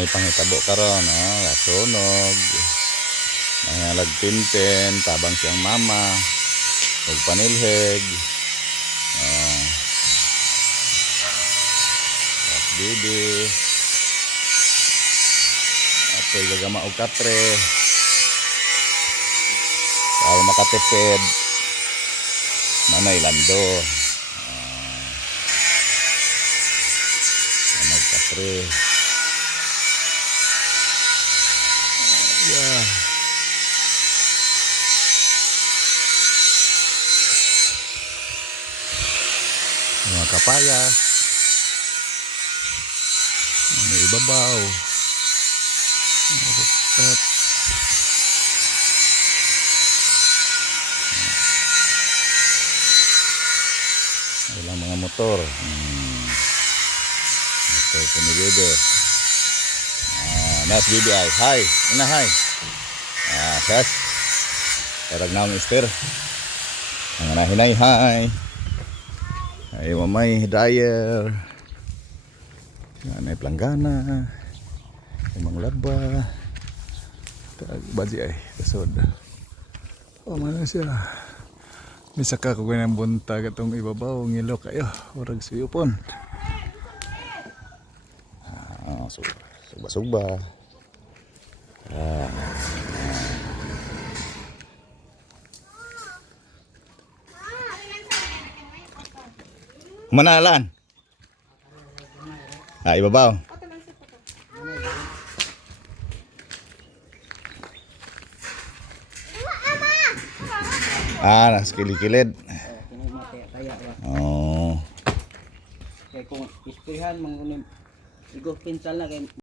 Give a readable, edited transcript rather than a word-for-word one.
may pangitabo karon, kasunog. Nangalag pinten, tabang siyang mama, ug panilheg. Bibi. Apoy gagama og katre. Para makatipid. Nanay lando. Katre. Yeah. Mga kapayas. Ano ibabaw. Rooftop. Walang mga motor. Motor ko ni Bebe. Nas Bibi ay. Hi. Ina hi. Sas. Erag na mister. Ang nahinay hi. Ay mamay dryer. Anay planggana. Imang laba. Baji ay kasod. Mana siya. Misaka ko ng buntag atong ibabaw ngilo kayo. Urag suyupon. Suba-suba. Manalan. Ibabaw. Nas kilid-kilid. Oh. Kaya kung ispirihan, igo pinsal na kay